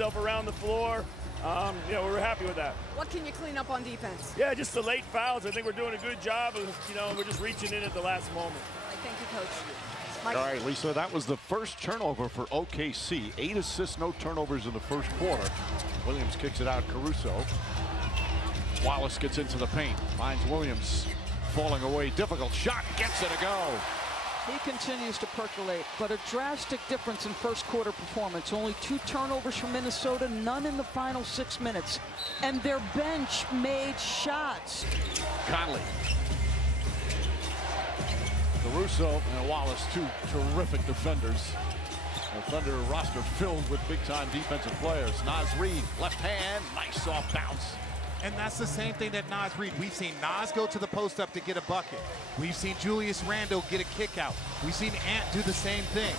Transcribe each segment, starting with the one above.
himself around the floor. We were happy with that. What can you clean up on defense? Yeah, just the late fouls. I think we're doing a good job of, we're just reaching in at the last moment. All right, thank you, Coach. Mike. All right, Lisa, that was the first turnover for OKC. 8 assists, no turnovers in the first quarter. Williams kicks it out, Caruso. Wallace gets into the paint, finds Williams falling away. Difficult shot, gets it to go. He continues to percolate, but a drastic difference in first quarter performance. Only 2 turnovers from Minnesota, none in the final 6 minutes. And their bench made shots. Conley. Caruso and Wallace, 2 terrific defenders. The Thunder roster filled with big-time defensive players. Naz Reid, left hand, nice soft bounce. And that's the same thing that Naz Reid. We've seen Naz go to the post up to get a bucket. We've seen Julius Randle get a kick out. We've seen Ant do the same thing.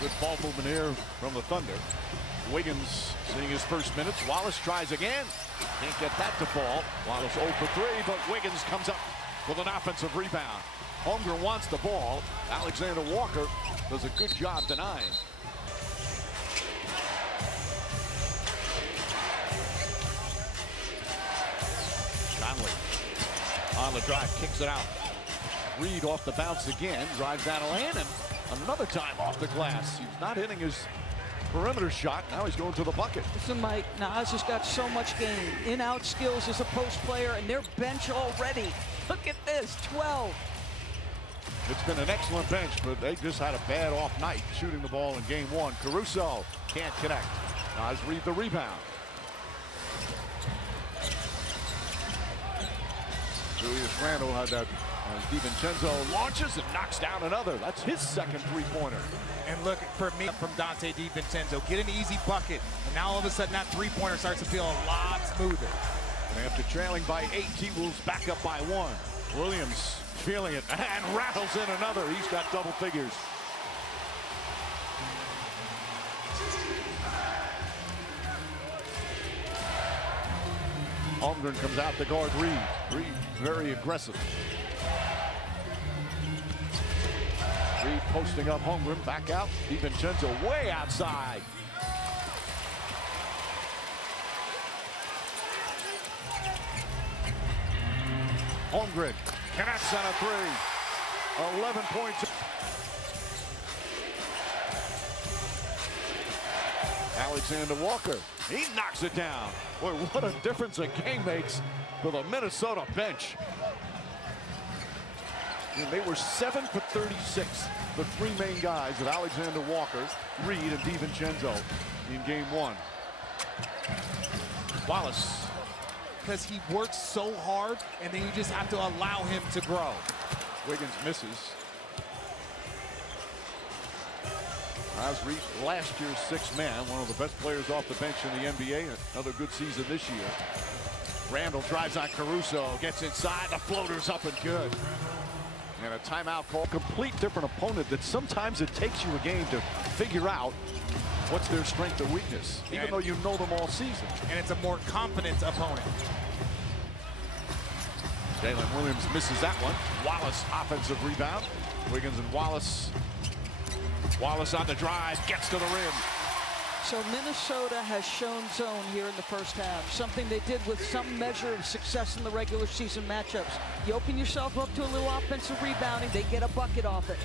Good ball movement here from the Thunder. Wiggins seeing his first minutes. Wallace tries again. Can't get that to fall. Wallace 0 for 3, but Wiggins comes up with an offensive rebound. Holmgren wants the ball. Alexander Walker does a good job denying. Conley on the drive, kicks it out. Reid off the bounce again, drives down a lane, and another time off the glass. He's not hitting his perimeter shot. Now he's going to the bucket. Listen, Mike, Naz has got so much game. In-out skills as a post player, and their bench already. Look at this, 12. It's been an excellent bench, but they just had a bad off night shooting the ball in game 1. Caruso can't connect. Naz Reid the rebound. Julius Randle had that. DiVincenzo launches and knocks down another. That's his second three-pointer. And look, for me, from Dante DiVincenzo, get an easy bucket, and now all of a sudden that three-pointer starts to feel a lot smoother. And after trailing by 8, T-Wolves back up by 1. Williams feeling it and rattles in another. He's got double figures. Holmgren comes out to guard Reid. Reid very aggressive. Reid posting up Holmgren, back out. DiVincenzo way outside. Holmgren connects on a 3. 11 points. Alexander Walker, he knocks it down. Boy, what a difference a game makes for the Minnesota bench. And they were 7 for 36, the 3 main guys of Alexander Walker, Reid, and DiVincenzo in game 1. Wallace. Because he works so hard, and then you just have to allow him to grow. Wiggins misses. Naz Reid, last year's 6th man, one of the best players off the bench in the NBA. Another good season this year. Randle drives on Caruso, gets inside, the floater's up and good. And a timeout call. Complete different opponent that sometimes it takes you a game to figure out what's their strength or weakness, even though you know them all season. And it's a more confident opponent. Jalen Williams misses that one. Wallace offensive rebound. Wiggins and Wallace. Wallace on the drive, gets to the rim. So Minnesota has shown zone here in the first half, something they did with some measure of success in the regular season matchups. You open yourself up to a little offensive rebounding, they get a bucket off it.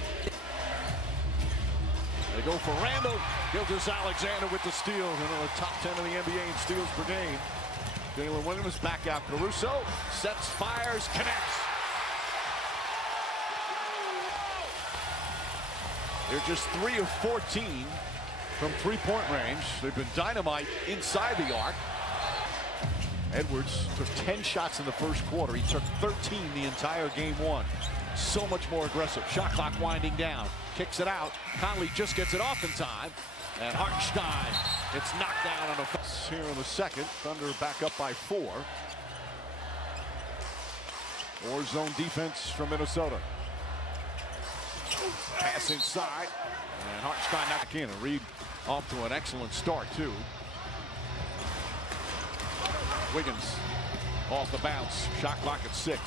They go for Randle. Gilgeous-Alexander with the steal. One of the top 10 in the NBA in steals per game. Jalen Williams back out. Caruso sets, fires, connects. They're just 3 of 14 from three-point range. They've been dynamite inside the arc. Edwards took 10 shots in the first quarter. He took 13 the entire game 1. So much more aggressive. Shot clock winding down. Kicks it out. Conley just gets it off in time. And Hartenstein gets knocked down on a here in the second. Thunder back up by 4. More zone defense from Minnesota. Pass inside. And Hartenstein knocked in. And Reid off to an excellent start, too. Wiggins off the bounce. Shot clock at 6.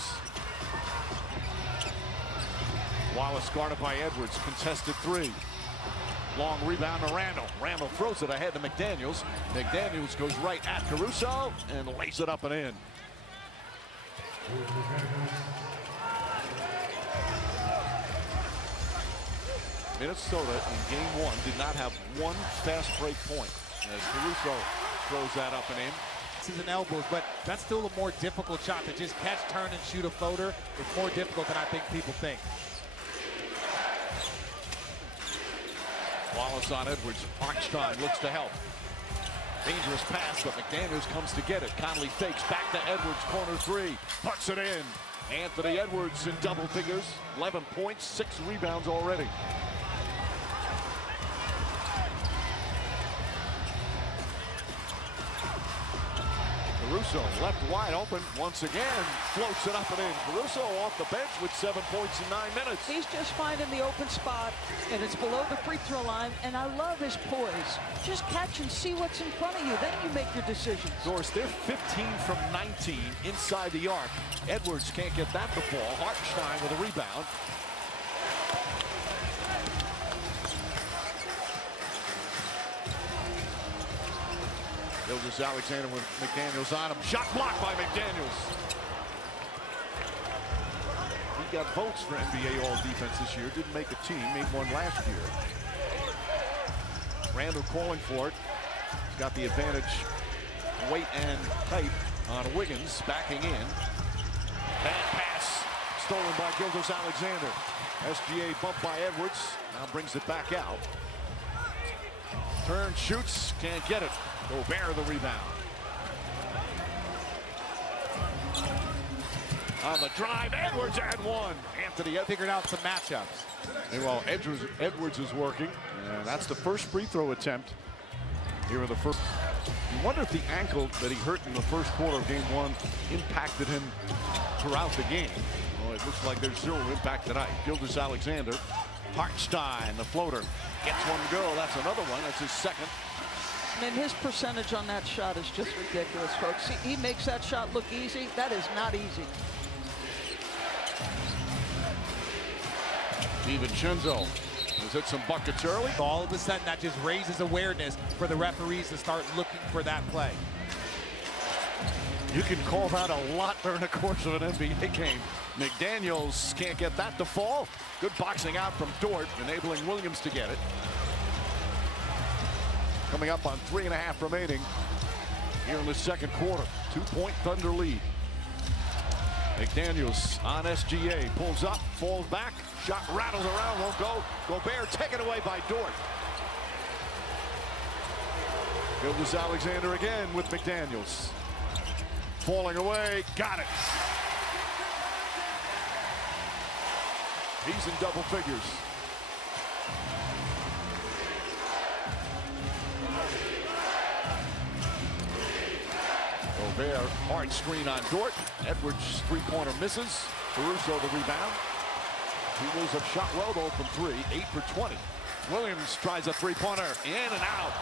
Wallace guarded by Edwards. Contested 3. Long rebound to Randall. Randall throws it ahead to McDaniels. McDaniels goes right at Caruso and lays it up and in. Minnesota in game one did not have one fast break point as Caruso throws that up and in. This is an elbows, but that's still a more difficult shot to just catch, turn, and shoot a floater. It's more difficult than I think people think. Wallace on Edwards. Hartenstein looks to help. Dangerous pass, but McDaniels comes to get it. Conley fakes back to Edwards, corner three. Puts it in. Anthony Edwards in double figures. 11 points, 6 rebounds already. Caruso left wide open once again, floats it up and in. Caruso off the bench with 7 points in 9 minutes. He's just finding the open spot, and it's below the free throw line, and I love his poise. Just catch and see what's in front of you, then you make your decisions. Doris, they're 15 from 19 inside the arc. Edwards can't get that to fall. Hartenstein with a rebound. Gilgeous-Alexander with McDaniels on him. Shot blocked by McDaniels. He got votes for NBA All-Defense this year. Didn't make a team. Made one last year. Randall calling for it. He's got the advantage, weight and height on Wiggins. Backing in. Bad pass. Stolen by Gilgeous-Alexander. SGA bumped by Edwards. Now brings it back out. Turn, shoots, can't get it. Gobert the rebound. On the drive, Edwards and one. Anthony Figured out some matchups. Well, Edwards is working, and that's the first free throw attempt here in the first. You wonder if the ankle that he hurt in the first quarter of game one impacted him throughout the game. Well, it looks like there's zero impact tonight. Gilgeous-Alexander, Hartenstein, the floater, gets one to go. That's another one. That's his second. Man, his percentage on that shot is just ridiculous, folks. He makes that shot look easy. That is not easy. DiVincenzo has hit some buckets early. All of a sudden, that just raises awareness for the referees to start looking for that play. You can call that a lot during the course of an NBA game. McDaniels can't get that to fall. Good boxing out from Dort, enabling Williams to get it. Coming up on 3.5 remaining here in the second quarter. 2-point Thunder lead. McDaniels on SGA, pulls up, falls back, shot rattles around, won't go. Gobert taken away by Dort. Gilgeous-Alexander again with McDaniels. Falling away, got it. He's in double figures. Gobert, hard screen on Dort. Edwards, three-pointer misses. Caruso the rebound. He have shot well though from 3, 8 for 20. Williams tries a three-pointer, in and out.